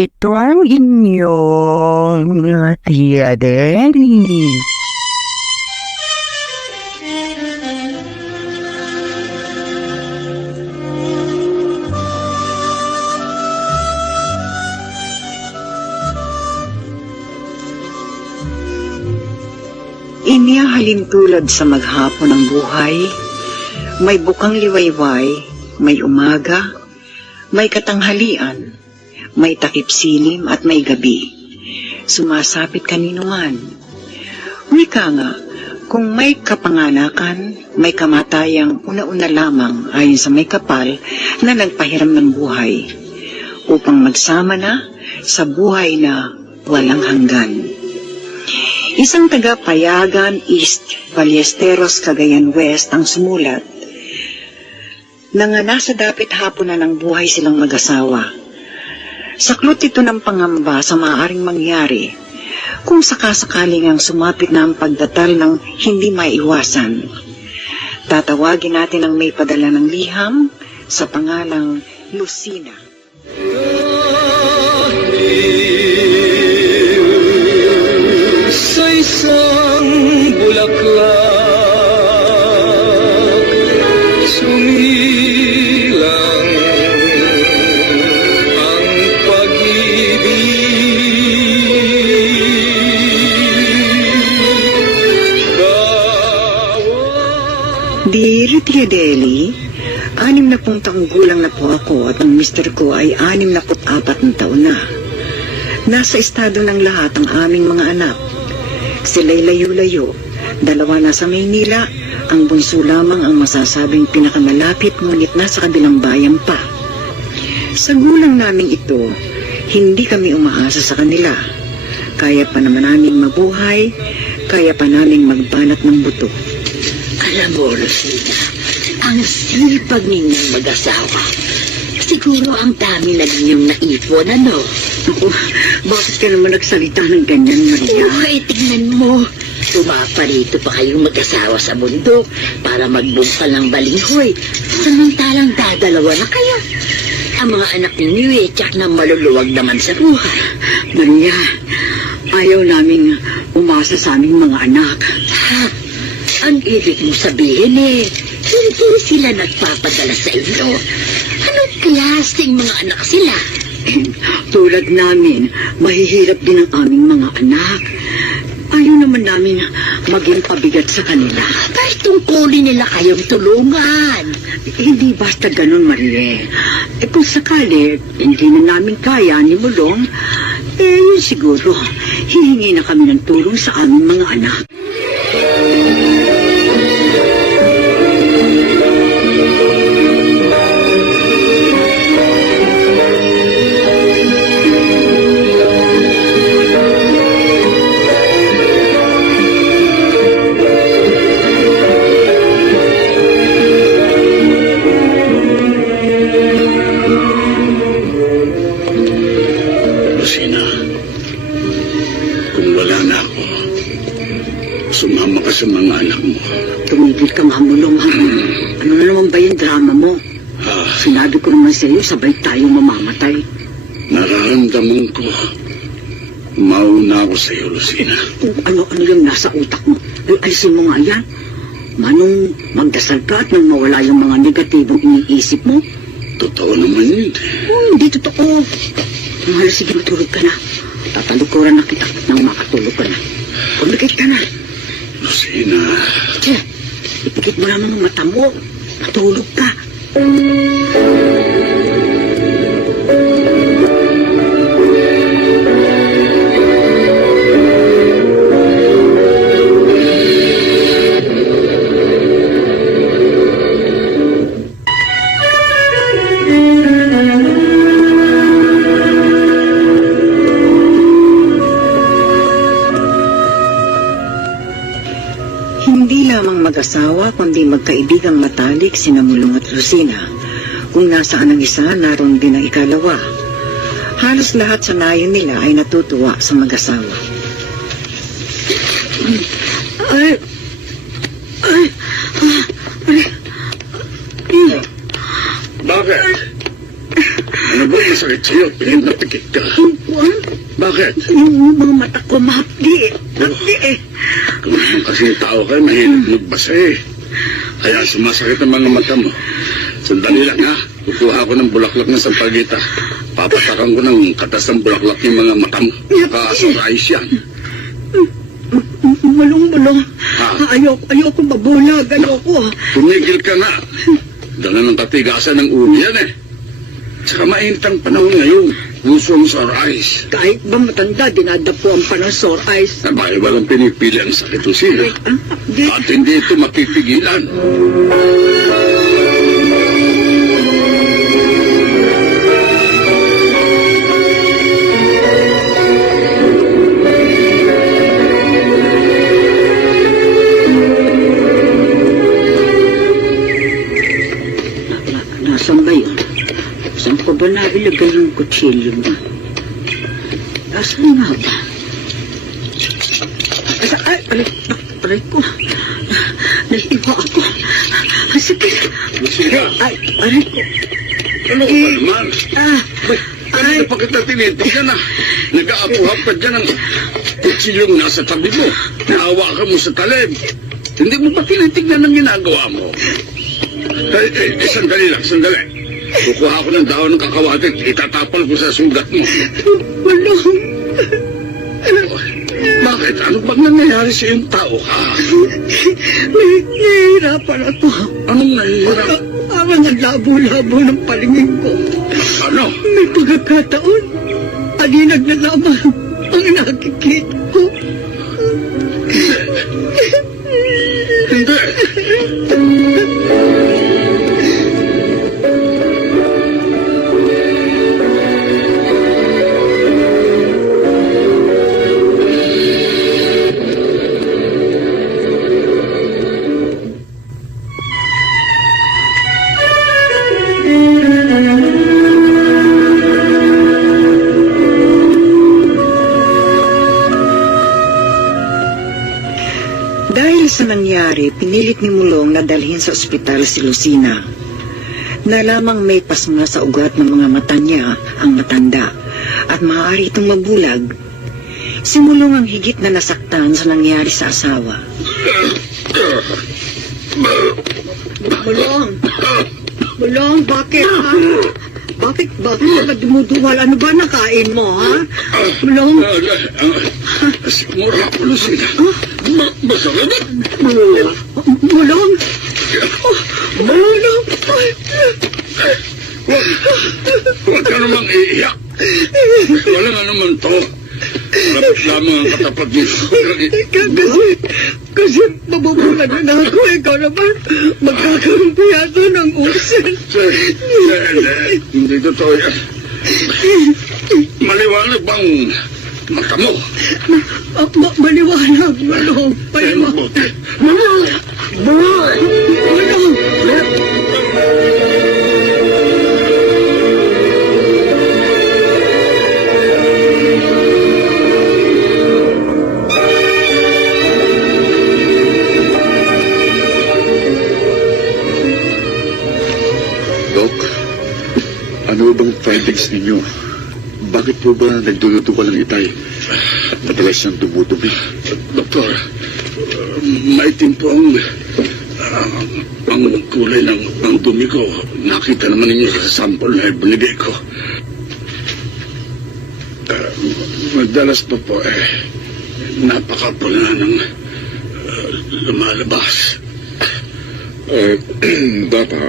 Ito ang inyong Tia Deli. Inihahalintulad sa maghapon ng buhay, may bukang liwayway, may umaga, may katanghalian, may takip silim at may gabi. Sumasapit kanino man. Wika nga, kung may kapanganakan, may kamatayang una-una lamang ayon sa may kapal na nagpahiram ng buhay, upang magsama na sa buhay na walang hanggan. Isang taga-Payagan East, Ballesteros, Cagayan West ang sumulat na nga nasa dapit hapon na ng buhay silang mag-asawa. Saklot ito ng pangamba sa maaaring mangyari kung sakasakaling ang sumapit na ang pagdatal ng hindi maiwasan. Tatawagin natin ang may padala ng liham sa pangalang Lucina. Sa isang bulaklak, sumilang ang pag-ibig. Dear Tia Deli, 60 taong gulang na po ako at ang mister ko ay 64 na taon na. Nasa estado ng lahat ang aming mga anak. Sila'y layo-layo, 2 nasa Maynila, ang bunso lamang ang masasabing pinakamalapit ngunit nasa kabilang bayan pa. Sa gulang naming ito, hindi kami umaasa sa kanila. Kaya pa naman naming mabuhay, kaya pa naming magbanat ng buto. Alam mo, Rosina, ang sipag ninyong mag-asawa. Siguro ang dami na ninyong naipon, ano? Bakit ka naman nagsalita ng ganyan, Maria? Ay, tignan mo. Tumaparito pa kayong mag-asawa sa bundok para magbungkal ng balinghoy. Samantalang dadalawa na kayo. Ang mga anak ninyo tsak na maluluwag naman sa buhay. Maria, ayaw naming umasa sa aming mga anak. Ha? Ang ibig mo sabihin hindi sila nagpapadala sa inyo. Anong klaseng mga anak sila? Tulad namin, mahihirap din ang aming mga anak. Ayaw naman namin maging pabigat sa kanila. Kahit tungkulin nila kayong tulungan. Hindi basta ganun, Marie. Kung sakali, hindi na namin kaya ni Mulong, yun siguro, hihingi na kami ng tulong sa aming mga anak. Sumama ka sa mga anak mo. Tumigil ka nga, Mulong, ha? Ano na naman ba yung drama mo? Sinabi ko naman sa iyo, sabay tayo mamamatay. Nararamdaman ko. Mauna ako sa iyo, Lucina. Kung ano-ano yung nasa utak mo, ay alisin mo nga yan. Manong magdasal ka at nang mawala yung mga negatibong iniisip mo? Totoo naman yun. Hindi totoo. Mahal, sige, matulog ka na. Tatalukuran na kita nang makatulog ka na. Pumikit ka na. Lucina. Tiyo, ipikit mo naman ang mata mo. Matulog ka. Hindi lamang mag-asawa, kundi magkaibigang matalik sina Mulong at Lucina. Kung nasaan ang isa, naroon din ang ikalawa. Halos lahat sa nayon nila ay natutuwa sa mag-asawa. Bakit? Ano ba masakit sa'yo? Tingin na pikit ka. Juan, Bakit? yung mga mata ko mahapdi eh. Hapdi eh. Kung naman kasing tao ka, mahilig magbasa eh. Kaya sumasakit ang mga mata mo. Sandali lang ha. Kukuha ko ng bulaklak ng sampagita. Papatakan ko ng katas ng bulaklak yung mga mata mo. Nakasurize yan. Bulong-bulong. Ha? Ayoko mabulag. Ayoko. Tumigil ka nga. Dala ng katigasan ng ulo yan eh. Tsaka mainit ang panahon ngayon. Gusto mo sa eyes. Kahit ba matanda, dinadapuan pa ng sore eyes. Sabay walang pinipili ang sakit o sila. Hapdi. At hindi ito mapipigilan. Nasaan ba yun? Saan ko ba nailagay yung kutsilyo mo? Nasaan nga ba? Aray ko. Nahiwa ako. Ang sakit. Sige. Aray ko. Ano ka ba naman? Aray. Kanina pa kita tinitignan na. Nag-aapuhap ka dyan ng kutsilyong nasa tabi mo. Naawakan mo sa talim. Hindi mo ba tinitignan ang ginagawa mo? Sandali lang, sandali. Kukuha ko ng dahon ng kakawatin. Itatapal ko sa sugat mo. Walong. Bakit? Ano bang nangyayari sa iyong tao ka? Nahihirapan ako. Anong nahihirap? Parang ang labo-labo ng palingin ko. Ano? May pagkakataon. Aninag na lamang ang nakikita ko. Hindi. Dahil sa nangyari, pinilit ni Mulong na dalhin sa ospital si Lucina. Nalamang may pasma sa ugat ng mga mata niya ang matanda at maaari itong mabulag. Si Mulong ang higit na nasaktan sa nangyari sa asawa. Bulong, bakit ha? Bakit ka dumuduwal? Ano ba nakain mo, ha? Bulong, Sigmura ako, Lucina. Masakit. bulong. Bulong. Huwag ka namang iiyak. Wala nga naman to. Malapit lamang ang katapat nito. Kasi mabubulan na ako. Ikaw naman, magkakaroon pa yata ng usin. Hindi totoo yan. Maliwanag bang mata mo? Maliwanag, bulong. Ay, mabuti. Bulong. Dok, ano bang findings ninyo? Bakit po ba nagdudukal ang itay? Madalas siyang dumudumi. Doktor, maitim po ang kulay ng dumi ko. Nakita naman ninyo sa sample na ibinigay ko. Madalas pa po napakapula ng lumalabas. Baka,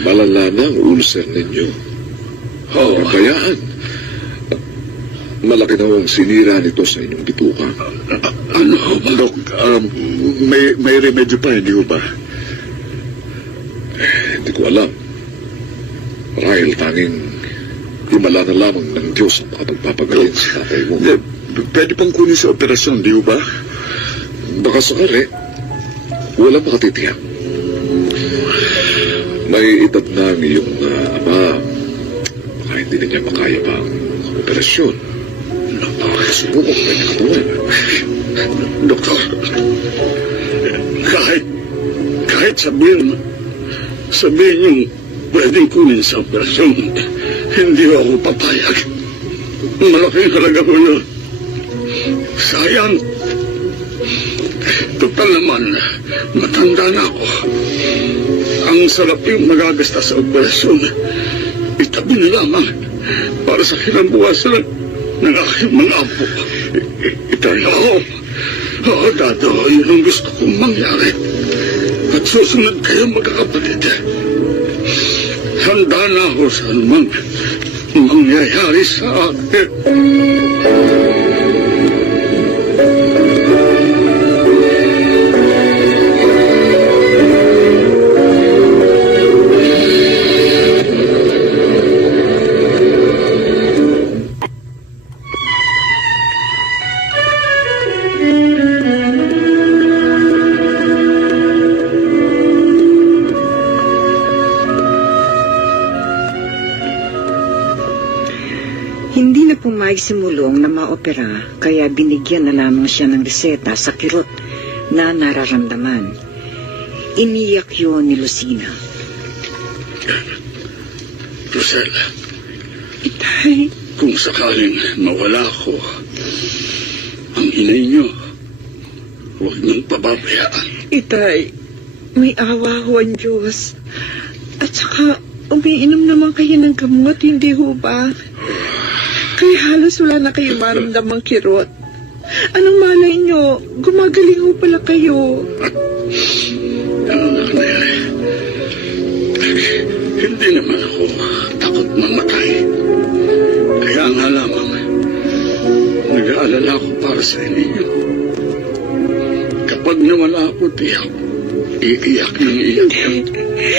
malala na ang ulcer ninyo. Oo. Kayaan. Malaki na ang sinira nito sa inyong bituka. Ano ba? Dok, may remedyo pa, hindi ho ba? Hindi ko alam. Marahil tanging himala na lamang ng Diyos ang makapagpapagaling sa tatay mo. Pwede pang kunin sa operasyon, di ho ba? Baka sakali, walang makatitiyak. May edad na ang iyong ama. Baka hindi na niya makaya pa ang operasyon. Napakasubok na niya katawan. Doktor, kahit sabihin yung pwedeng kunin sa operasyon, Hindi ako papayag. Malaking halaga ko yun. Sayang. Total naman, matanda na ako. Ang sarap yung magagasta sa operasyon. Itabi na lamang para sa kinabukasan ng aking mga apo. Itala ako. Oo, Dado, yun ang gusto kong mangyari. At susunod kayo magkakapatid. Handa na ako sa anumang mangyayari sa akin. Hindi na pumayag si Mulong na maopera, kaya binigyan na lamang siya ng reseta sa kirot na nararamdaman. Iniyak yun ni Lucina. Rosel, Itay, kung sakaling mawala ako, ang inay niyo, huwag niyong pababayaan. Itay, may awa ho ang Diyos. At saka, umiinom naman kayo ng gamot, hindi ho ba? Kaya halos wala na kayo maramdamang kirot. Anong malay nyo? Gumagaling ho pala kayo. Ano na nangyari? Hindi naman ako takot mamatay. Kaya nga lamang, nag-aalala ako para sa inyo. Kapag nawala ako, tiyak, iiyak ng iyak.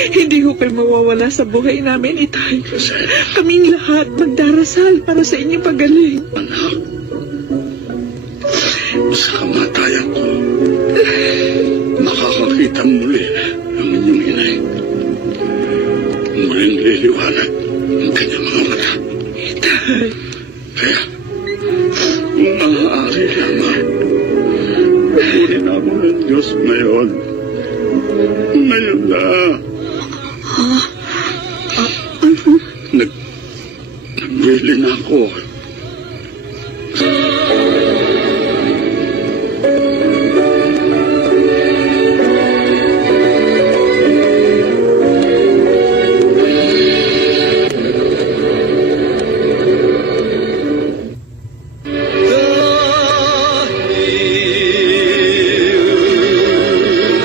Hindi ho kayo mawawala sa buhay namin, Itay. Kasi, Kaming lahat magdarasal para sa inyong pagaling. anak, sa kamatayan ko, makakakita muli ang inyong inay. Muling liliwanag ang kanyang mga mata. Itay. Kaya, kung maaari lamang, kunin ako ng Diyos ngayon. Ngayon na. Nagbili na ako.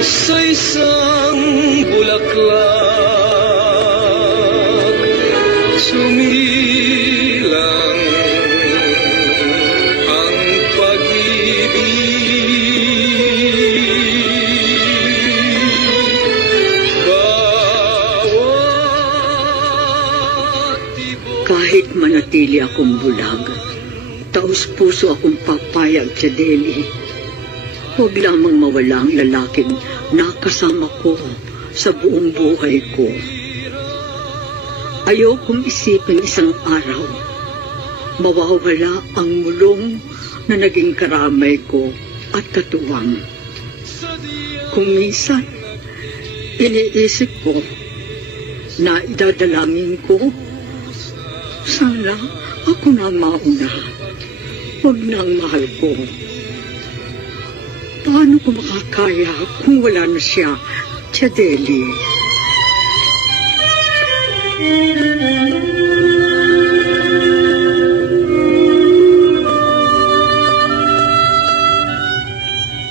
Sa isang bulaklak sumilang ang pag-ibig. Bawat tibok Kahit manatili akong bulag, taos puso akong papayag sa Deli. Huwag lamang mawala ang lalaking nakasama ko sa buong buhay ko. Ayokong isipin isang araw, mawawala ang mulong na naging karamay ko at katuwang. Kung minsan, iniisip ko na idadalangin ko, sana ako na mauna. Huwag na ang mahal ko. Paano ko makakaya kung wala na siya, Chadeli?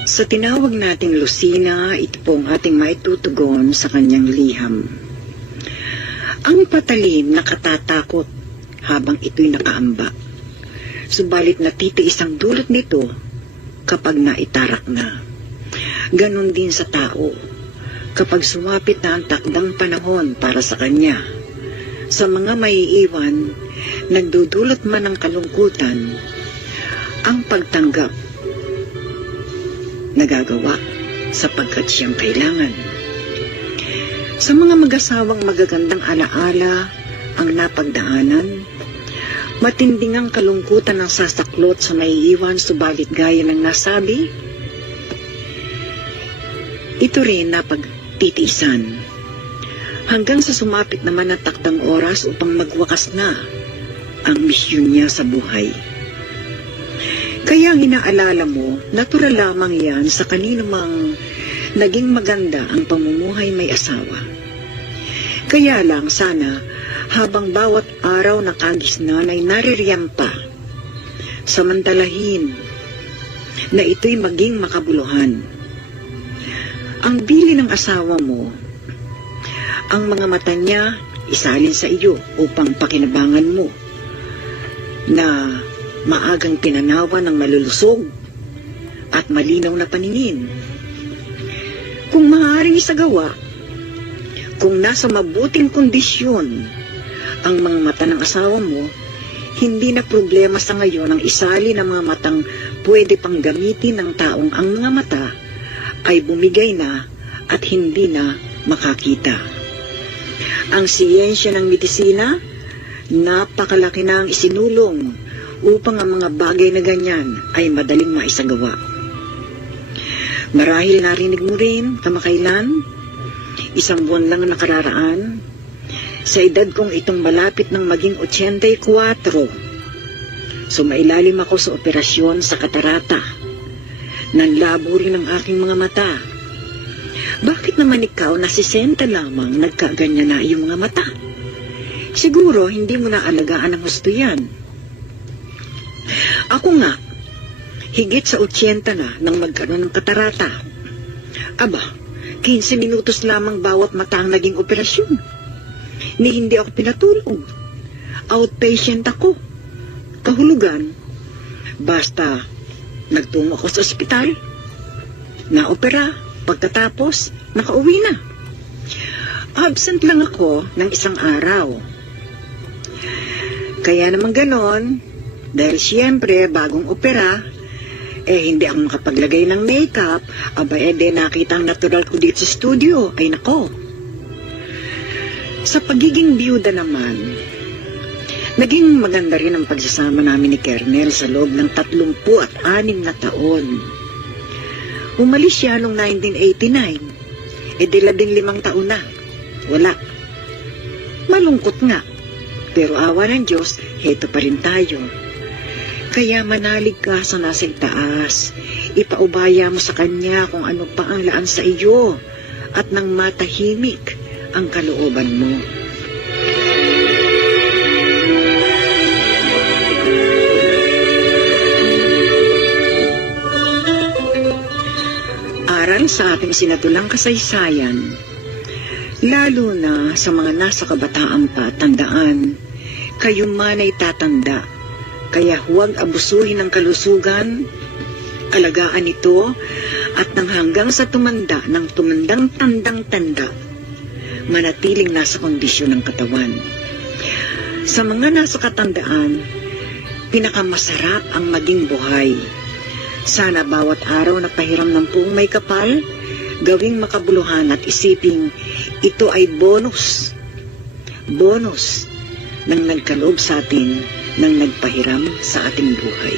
Sa tinawag nating Lucina, ito po ang ating maitutugon sa kanyang liham. Ang patalim nakatatakot habang ito'y nakaamba. Subalit natitiis ang dulot nito kapag naitarak na. Ganon din sa tao, kapag sumapit na ang takdang panahon para sa kanya. Sa mga maiiwan, nagdudulot man ng kalungkutan, ang pagtanggap nagagawa sapagkat siyang kailangan. Sa mga mag-asawang magagandang alaala ang napagdaanan, matinding ang kalungkutan ng sasaklot sa maiiwan, subalit gaya ng nasabi, ito rin napagtitiisan. hanggang sa sumapit naman ang takdang oras upang magwakas na ang misyon niya sa buhay. Kaya ang inaalala mo, natural lamang yan sa kanino mang naging maganda ang pamumuhay may asawa. Kaya lang sana habang bawat araw na kagisnan ay naririyan pa, samantalahin na ito'y maging makabuluhan. Ang bili ng asawa mo, ang mga mata niya isalin sa iyo upang pakinabangan mo na maagang pinanawan ng malulusog at malinaw na paningin. Kung maaaring isagawa, kung nasa mabuting kondisyon ang mga mata ng asawa mo, hindi na problema sa ngayon ang isali ng mga matang pwede pang gamitin ng taong ang mga mata ay bumigay na at hindi na makakita. Ang siyensya ng medisina, napakalaki na ang isinulong upang ang mga bagay na ganyan ay madaling maisagawa. Marahil narinig mo rin, kamakailan, 1 buwan lang ang nakararaan, sa edad kong itong malapit ng maging 84, sumailalim ako sa operasyon sa katarata. Nanlabo rin ang aking mga mata. Bakit naman ikaw na 60 lamang nagkaganyan na iyong mga mata? Siguro hindi mo na alagaan ang gusto yan. Ako nga, higit sa 80 na nang magkaroon ng katarata. Aba, 15 minutos lamang bawat mata ang naging operasyon. Ni hindi ako pinatulog. Outpatient ako. Kahulugan, basta nagtungo ako sa ospital, na-opera, pagkatapos, nakauwi na. Absent lang ako ng 1 araw. Kaya naman ganon, dahil siyempre, bagong opera, hindi ako makapaglagay ng makeup, nakita ang natural ko dito sa studio, ay nako. Sa pagiging biyuda naman, naging maganda rin ang pagsasama namin ni Kernel sa loob ng 36 na taon. Umalis siya noong 1989, 15 taon na. Wala. Malungkot nga, pero awa ng Diyos, heto pa rin tayo. Kaya manalig ka sa nasa itaas. Ipaubaya mo sa Kanya kung ano pa ang laan sa iyo at nang matahimik ang kalooban mo. Aral sa ating sinatulang kasaysayan, lalo na sa mga nasa kabataan pa, tandaan, kayo man ay tatanda. Kaya huwag abusuhin ang kalusugan, alagaan ito, at nang hanggang sa tumanda, ng tumandang tandang-tanda, manatiling nasa kondisyon ng katawan. Sa mga nasa katandaan, pinakamasarap ang maging buhay. Sana bawat araw na pahiram ng puong may kapal, gawing makabuluhan at isiping ito ay bonus. Bonus ng nagkaloob sa atin ng nagpahiram sa ating buhay.